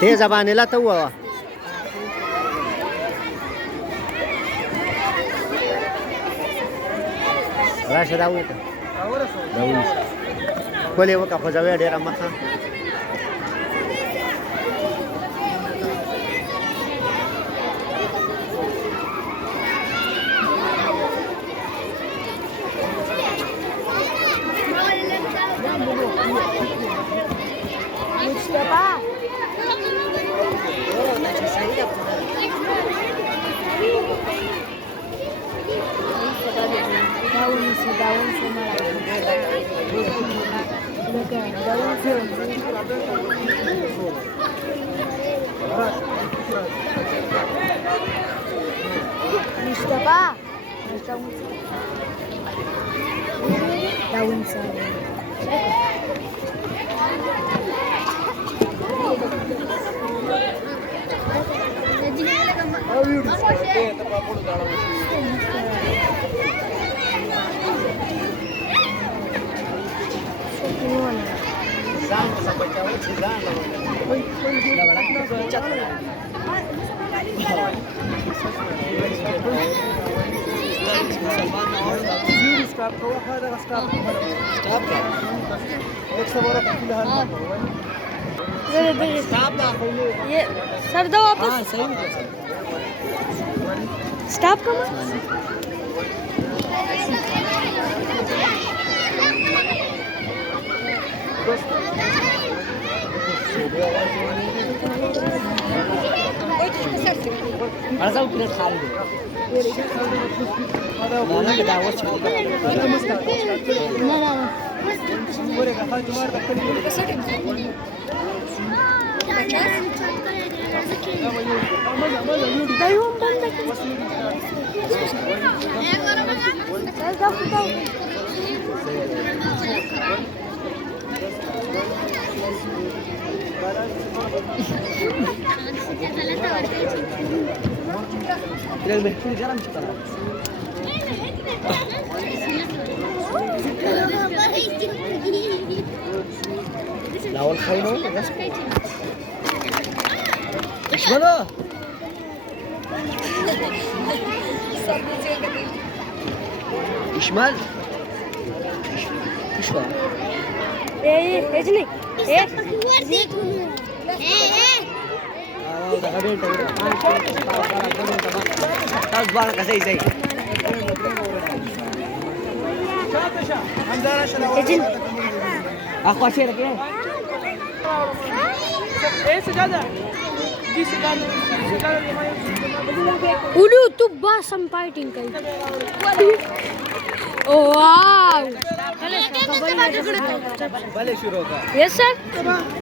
ते जबानेला तो हुआ राशि दाऊ का दाऊ कोले वो का फजावे डेरा मखा Mustafa, daun sawi. ये सर दो वापस स्टॉप करो Asa udah kali deh. Mana kita watch Lawan kaino, Ishmalo. Ishmal. Ishmal. Ejni. Tas bana kasih sih. Ejin. Aku asyik lagi. Udu tu basam fighting kai. Oh wow. Bale शुरू होगा. Yes sir.